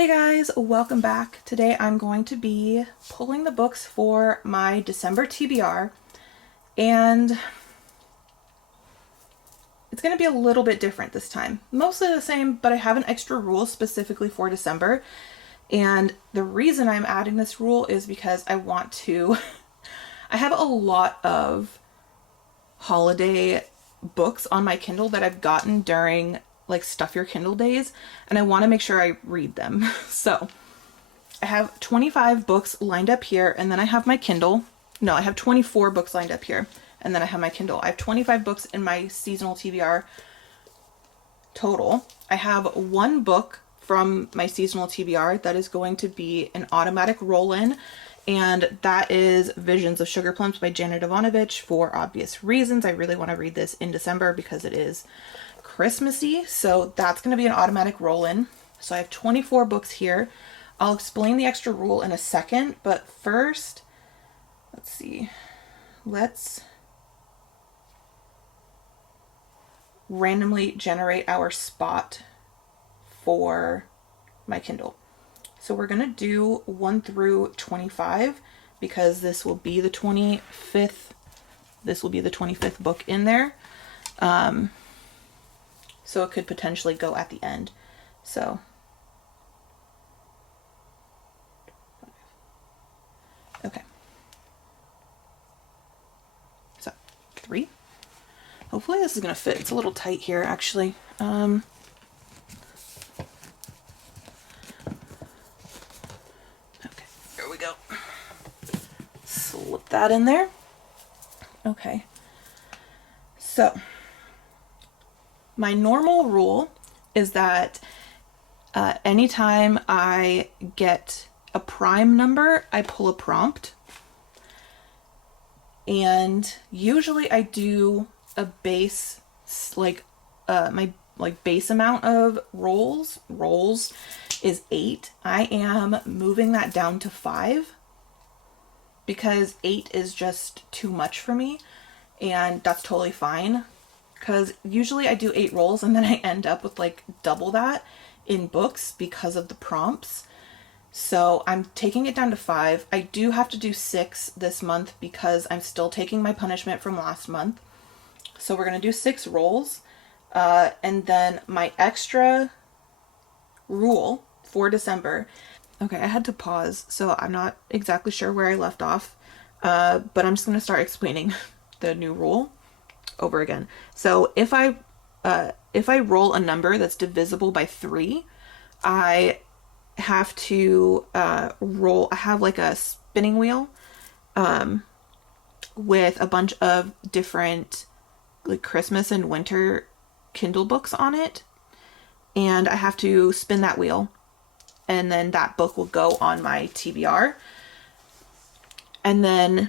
Hey guys, welcome back. Today I'm going to be pulling the books for my December TBR, and it's going to be a little bit different this time. Mostly the same, but I have an extra rule specifically for December. And the reason I'm adding this rule is because I want to I have a lot of holiday books on my Kindle that I've gotten during like Stuff Your Kindle days, and I want to make sure I read them. So I have 25 books lined up here, and then I have my Kindle. No, I have 24 books lined up here, and then I have my Kindle. I have 25 books in my seasonal TBR total. I have one book from my seasonal TBR that is going to be an automatic roll-in, and that is Visions of Sugar Plums by Janet Ivanovich for obvious reasons. I really want to read this in December because it is Christmassy, so that's going to be an automatic roll-in. So I have 24 books here. I'll explain the extra rule in a second, but first, let's see. Let's randomly generate our spot for my Kindle. So we're going to do 1 through 25 because this will be the 25th. This will be the 25th book in there. So it could potentially go at the end. So okay. So 3. Hopefully this is gonna fit. It's a little tight here, actually. Okay, here we go. Slip that in there. Okay. So my normal rule is that anytime I get a prime number, I pull a prompt. And usually I do a base, like my base amount of rolls is 8. I am moving that down to 5 because 8 is just too much for me, and that's totally fine. Because usually I do 8 rolls and then I end up with like double that in books because of the prompts. So I'm taking it down to 5. I do have to do 6 this month because I'm still taking my punishment from last month. So we're going to do 6 rolls. And then my extra rule for December. Okay, I had to pause, so I'm not exactly sure where I left off. But I'm just going to start explaining the new rule over again. So if I roll a number that's divisible by 3, I have to roll. I have like a spinning wheel with a bunch of different like Christmas and winter Kindle books on it, and I have to spin that wheel, and then that book will go on my TBR. And then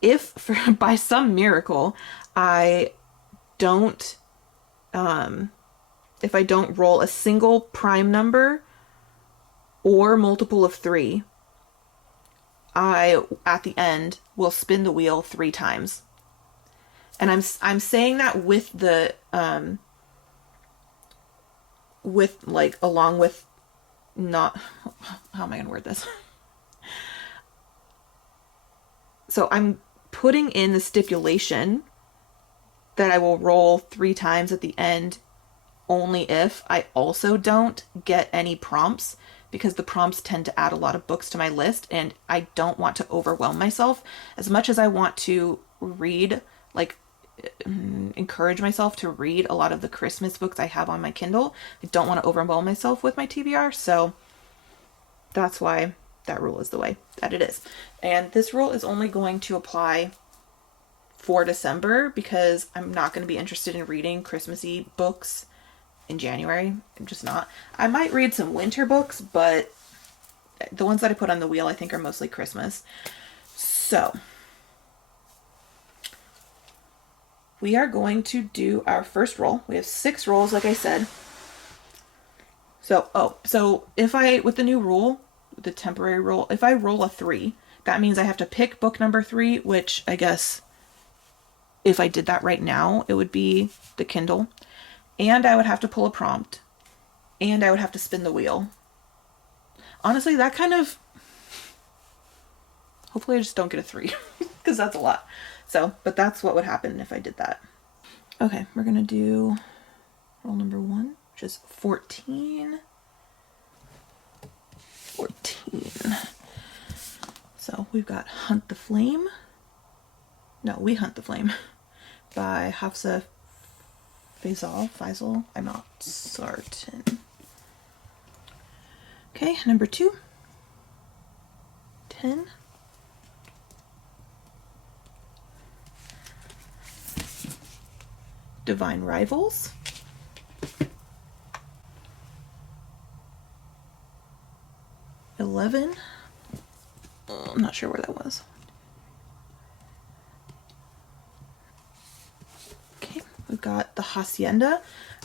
if by some miracle I don't if I don't roll a single prime number or multiple of 3, I at the end will spin the wheel 3 times. And I'm saying that with the with like along with not how am I gonna word this? So I'm putting in the stipulation that I will roll 3 times at the end only if I also don't get any prompts, because the prompts tend to add a lot of books to my list and I don't want to overwhelm myself. As much as I want to read, like encourage myself to read a lot of the Christmas books I have on my Kindle, I don't want to overwhelm myself with my TBR. So that's why that rule is the way that it is. And this rule is only going to apply for December because I'm not going to be interested in reading Christmassy books in January. I'm just not. I might read some winter books, but the ones that I put on the wheel I think are mostly Christmas. So we are going to do our first roll. We have 6 rolls, like I said. So if I, with the new rule, the temporary rule, if I roll a 3, that means I have to pick book number 3, which I guess if I did that right now, it would be the Kindle. And I would have to pull a prompt. And I would have to spin the wheel. Honestly, that kind of, hopefully I just don't get a 3 because that's a lot. So, but that's what would happen if I did that. Okay, we're gonna do roll number 1, which is 14. 14. So we've got Hunt the Flame. No, We Hunt the Flame by Hafsa Faisal. I'm not certain. Okay, number 2. 10. Divine Rivals. 11. I'm not sure where that was. Okay, we've got the Hacienda,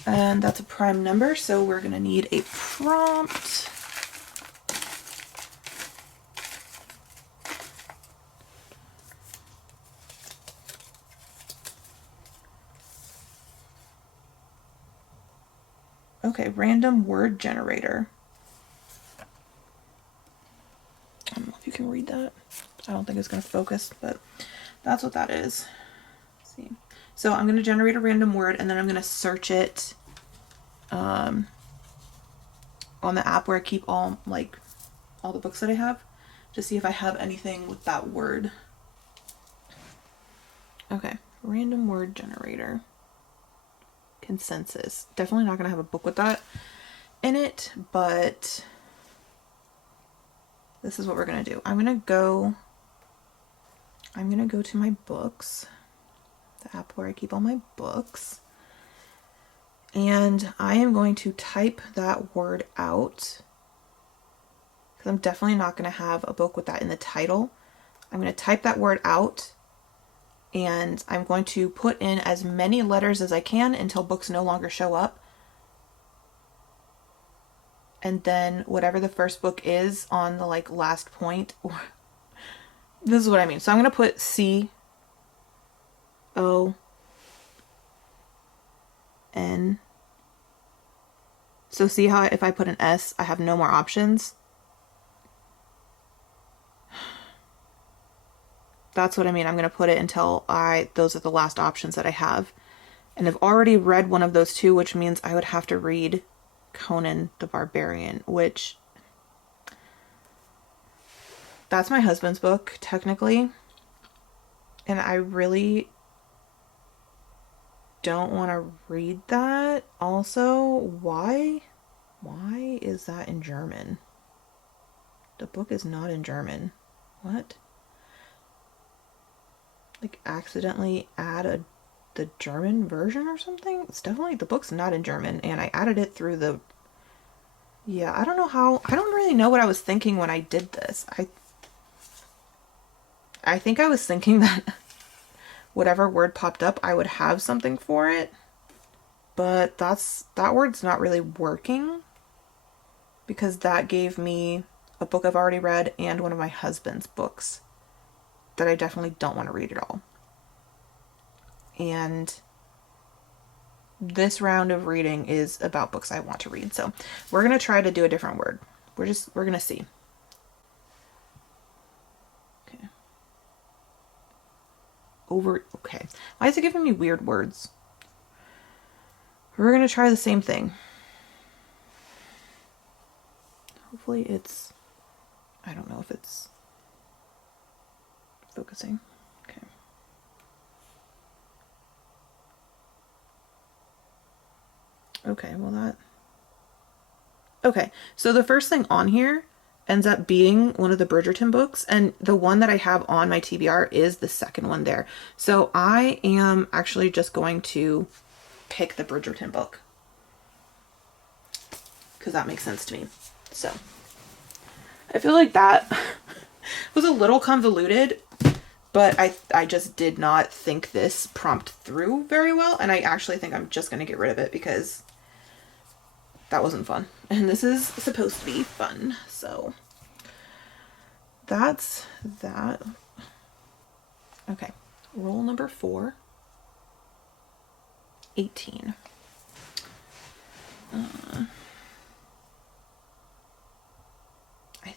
and that's a prime number, so we're going to need a prompt. Okay, random word generator. I don't know if you can read that. I don't think it's going to focus, but that's what that is. Let's see. So I'm going to generate a random word, and then I'm going to search it on the app where I keep all the books that I have to see if I have anything with that word. Okay, random word generator. Consensus. Definitely not going to have a book with that in it, but this is what we're going to do. I'm going to go to my books, the app where I keep all my books, and I am going to type that word out because I'm definitely not going to have a book with that in the title. I'm going to type that word out, and I'm going to put in as many letters as I can until books no longer show up. And then whatever the first book is on the last point, this is what I mean. So I'm going to put C-O-N. So see how if I put an S, I have no more options? That's what I mean. I'm going to put it until those are the last options that I have. And I've already read one of those two, which means I would have to read Conan the Barbarian, which that's my husband's book, technically. And I really don't want to read that. Also, why is that in German? The book is not in German. What? Accidentally add the German version or something? It's definitely, the book's not in German, and I added it through the... Yeah, I don't really know what I was thinking when I did this. I think I was thinking that whatever word popped up, I would have something for it. But that word's not really working because that gave me a book I've already read and one of my husband's books that I definitely don't want to read at all. And this round of reading is about books I want to read. So we're going to try to do a different word. We're going to see. Okay. Okay. Why is it giving me weird words? We're going to try the same thing. Hopefully it's... I don't know if it's focusing. Okay. Okay, well that... Okay, so the first thing on here ends up being one of the Bridgerton books, and the one that I have on my TBR is the second one there. So I am actually just going to pick the Bridgerton book because that makes sense to me. So I feel like that was a little convoluted, but I just did not think this prompt through very well, and I actually think I'm just going to get rid of it because that wasn't fun. And this is supposed to be fun, so that's that. Okay, roll number 4. 18.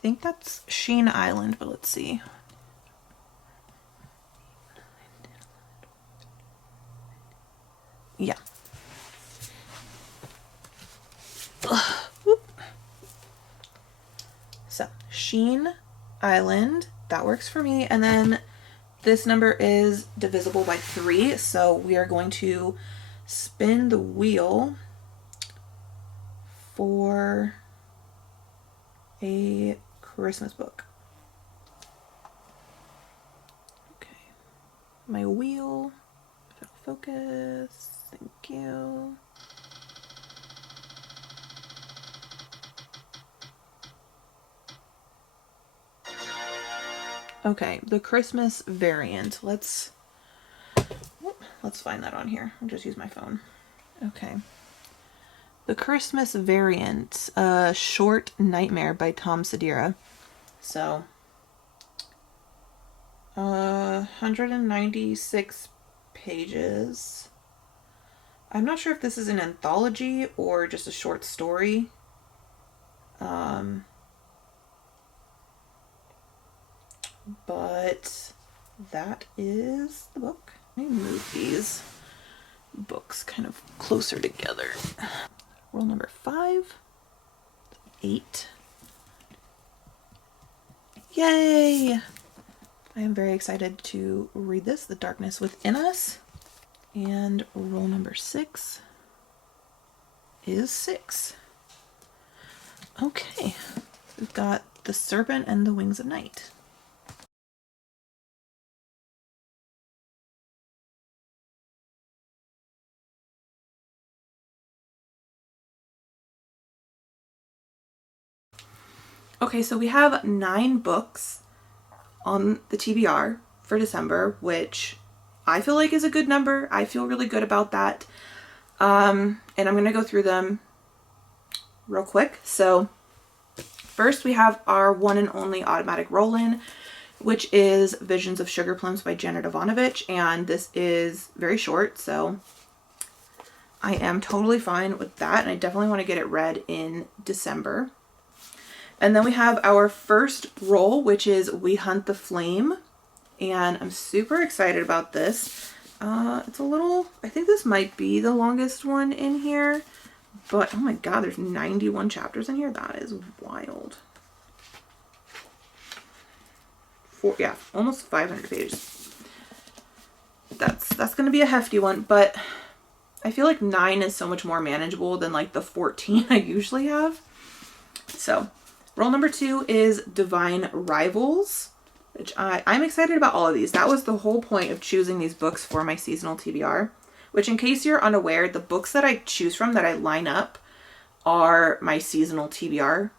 think that's Sheen Island, but let's see. Yeah. So, Sheen Island, that works for me. And then this number is divisible by 3, so we are going to spin the wheel for a Christmas book. Okay. My wheel, if it'll focus, thank you. Okay, the Christmas variant. Let's find that on here. I'll just use my phone. Okay. The Christmas variant, Short Nightmare by Tom Sedera. So, 196 pages. I'm not sure if this is an anthology or just a short story. But that is the book. Let me move these books kind of closer together. Roll number 5, 8. Yay! I am very excited to read this, The Darkness Within Us. And roll number 6 is 6. Okay, we've got The Serpent and the Wings of Night. Okay, so we have 9 books on the TBR for December, which I feel like is a good number. I feel really good about that. And I'm going to go through them real quick. So first we have our one and only automatic roll-in, which is Visions of Sugar Plums by Janet Ivanovich. And this is very short, so I am totally fine with that. And I definitely want to get it read in December. And then we have our first roll, which is We Hunt the Flame. And I'm super excited about this. It's a little, I think this might be the longest one in here. But, oh my god, there's 91 chapters in here. That is wild. Yeah, almost 500 pages. That's going to be a hefty one. But I feel like 9 is so much more manageable than like the 14 I usually have. So, roll number 2 is Divine Rivals, which I'm excited about all of these. That was the whole point of choosing these books for my seasonal TBR, which in case you're unaware, the books that I choose from that I line up are my seasonal TBR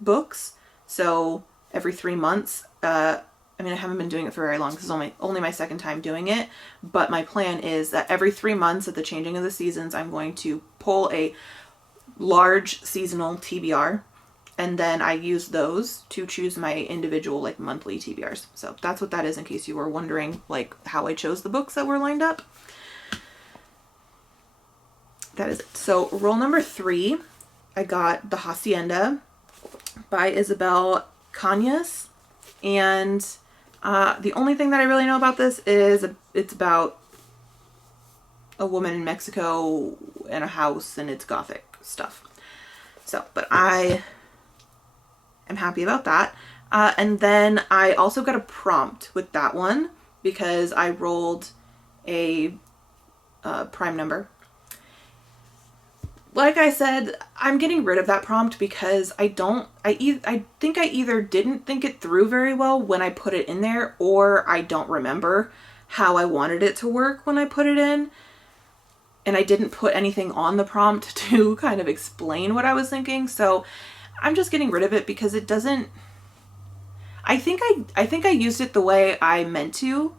books. So every 3 months, I haven't been doing it for very long. This is only my second time doing it, but my plan is that every 3 months at the changing of the seasons, I'm going to pull a large seasonal TBR. And then I use those to choose my individual like monthly TBRs. So that's what that is in case you were wondering like how I chose the books that were lined up. That is it. So roll number 3, I got The Hacienda by Isabel Cañas. And the only thing that I really know about this is it's about a woman in Mexico in a house and it's gothic stuff. So, but I'm happy about that. And then I also got a prompt with that one because I rolled a prime number. Like I said, I'm getting rid of that prompt because I think I either didn't think it through very well when I put it in there, or I don't remember how I wanted it to work when I put it in. And I didn't put anything on the prompt to kind of explain what I was thinking. So I'm just getting rid of it because it doesn't, I think I used it the way I meant to,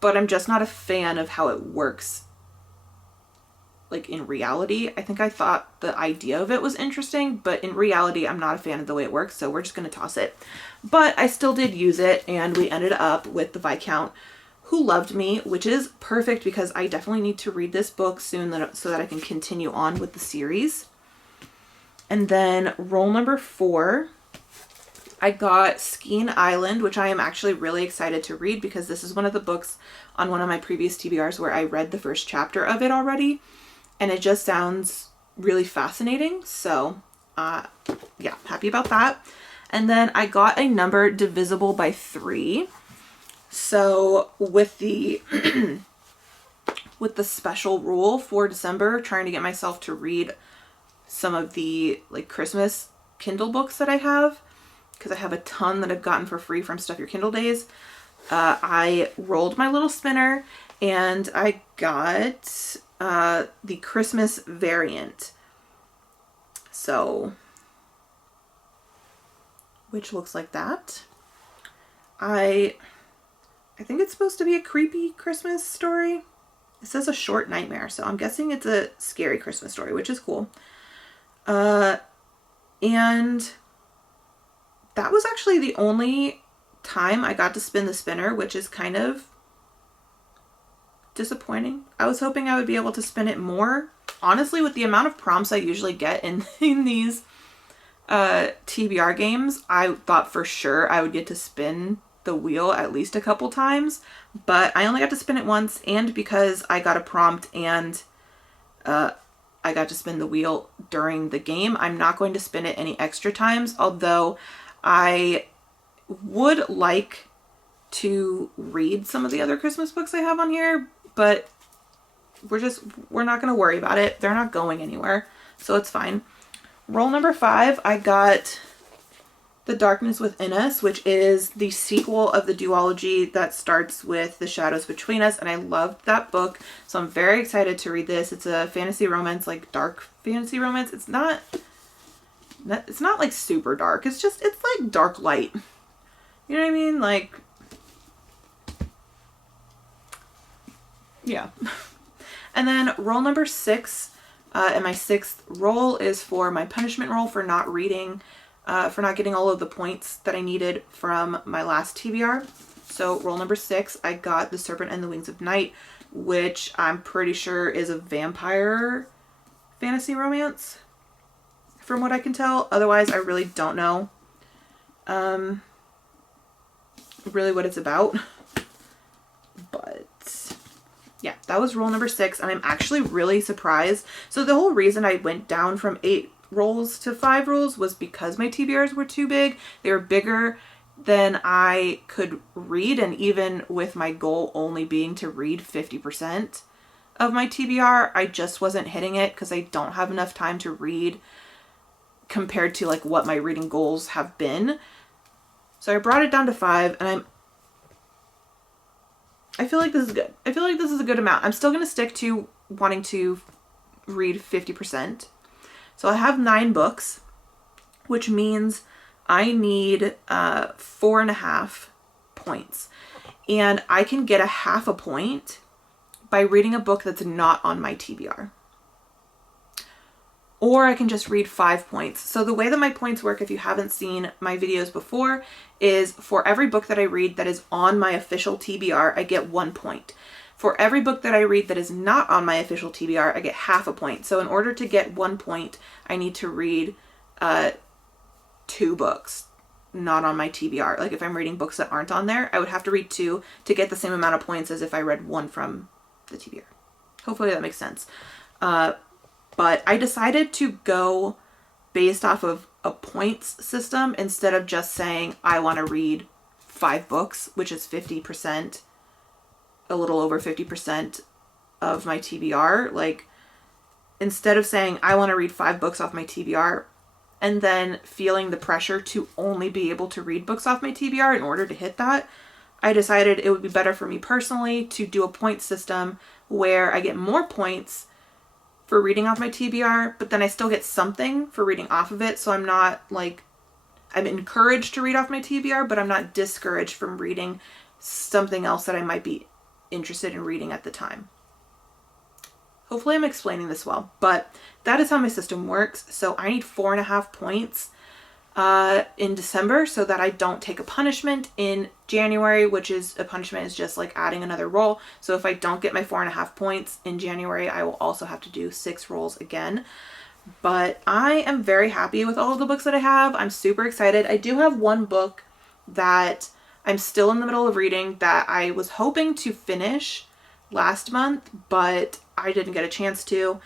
but I'm just not a fan of how it works like in reality. I think I thought the idea of it was interesting, but in reality, I'm not a fan of the way it works. So we're just going to toss it, but I still did use it. And we ended up with the Viscount Who Loved Me, which is perfect because I definitely need to read this book soon so that I can continue on with the series. And then roll number 4 I got Skein Island, which I am actually really excited to read because this is one of the books on one of my previous TBRs where I read the first chapter of it already, and it just sounds really fascinating. So yeah, happy about that. And then I got a number divisible by 3. So with the with the special rule for December, trying to get myself to read some of the like Christmas Kindle books that I have, because I have a ton that I've gotten for free from Stuff Your Kindle Days. I rolled my little spinner and I got the Christmas variant. So, which looks like that. I think it's supposed to be a creepy Christmas story. It says a short nightmare, so I'm guessing it's a scary Christmas story, which is cool. And that was actually the only time I got to spin the spinner, which is kind of disappointing. I was hoping I would be able to spin it more. Honestly, with the amount of prompts I usually get in these TBR games, I thought for sure I would get to spin the wheel at least a couple times, but I only got to spin it once, and because I got a prompt and I got to spin the wheel during the game, I'm not going to spin it any extra times, although I would like to read some of the other Christmas books I have on here, but we're not going to worry about it. They're not going anywhere, so it's fine. Roll number 5, I got The Darkness Within Us, which is the sequel of the duology that starts with The Shadows Between Us, and I loved that book, so I'm very excited to read this. It's a fantasy romance, like dark fantasy romance. It's not like super dark. It's like dark light. You know what I mean? Like, yeah. And then roll number 6, and my 6th roll is for my punishment roll for not reading, for not getting all of the points that I needed from my last TBR. So roll number 6, I got The Serpent and the Wings of Night, which I'm pretty sure is a vampire fantasy romance, from what I can tell. Otherwise, I really don't know really what it's about. But yeah, that was roll number 6, and I'm actually really surprised. So the whole reason I went down from 8 rolls to 5 rolls was because my TBRs were too big. They were bigger than I could read, and even with my goal only being to read 50% of my TBR, I just wasn't hitting it because I don't have enough time to read compared to like what my reading goals have been. So I brought it down to 5, and I feel like this is good. I feel like this is a good amount. I'm still going to stick to wanting to read 50%. So I have 9 books, which means I need 4.5 points. And I can get a half a point by reading a book that's not on my TBR. Or I can just read 5 points. So the way that my points work, if you haven't seen my videos before, is for every book that I read that is on my official TBR, I get 1 point. For every book that I read that is not on my official TBR, I get half a point. So in order to get 1 point, I need to read 2 books not on my TBR. Like if I'm reading books that aren't on there, I would have to read 2 to get the same amount of points as if I read 1 from the TBR. Hopefully that makes sense. But I decided to go based off of a points system instead of just saying I want to read 5 books, which is 50%, a little over 50% of my TBR. Like, instead of saying I want to read 5 books off my TBR and then feeling the pressure to only be able to read books off my TBR in order to hit that, I decided it would be better for me personally to do a point system where I get more points for reading off my TBR, but then I still get something for reading off of it. So I'm not like, I'm encouraged to read off my TBR, but I'm not discouraged from reading something else that I might be interested in reading at the time. Hopefully I'm explaining this well, but that is how my system works. So I need 4.5 points in December so that I don't take a punishment in January, which is a punishment is just like adding another roll. So if I don't get my 4.5 points in January, I will also have to do 6 rolls again. But I am very happy with all of the books that I have. I'm super excited. I do have one book that I'm still in the middle of reading that I was hoping to finish last month, but I didn't get a chance to.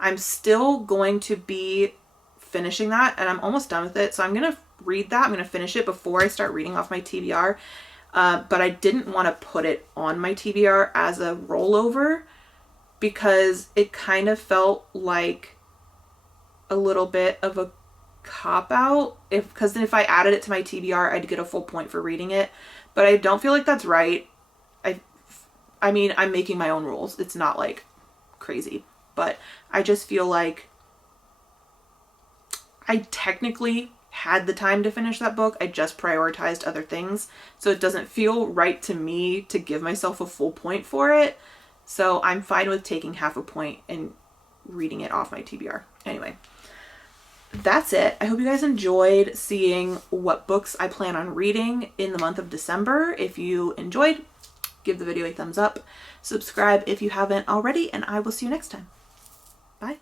I'm still going to be finishing that, and I'm almost done with it. So I'm going to read that. I'm going to finish it before I start reading off my TBR. But I didn't want to put it on my TBR as a rollover because it kind of felt like a little bit of a cop out, because then if I added it to my TBR, I'd get a full point for reading it. But I don't feel like that's right. I mean, I'm making my own rules. It's not like crazy, but I just feel like I technically had the time to finish that book. I just prioritized other things. So it doesn't feel right to me to give myself a full point for it. So I'm fine with taking half a point and reading it off my TBR. Anyway, that's it. I hope you guys enjoyed seeing what books I plan on reading in the month of December. If you enjoyed, give the video a thumbs up. Subscribe if you haven't already, and I will see you next time. Bye.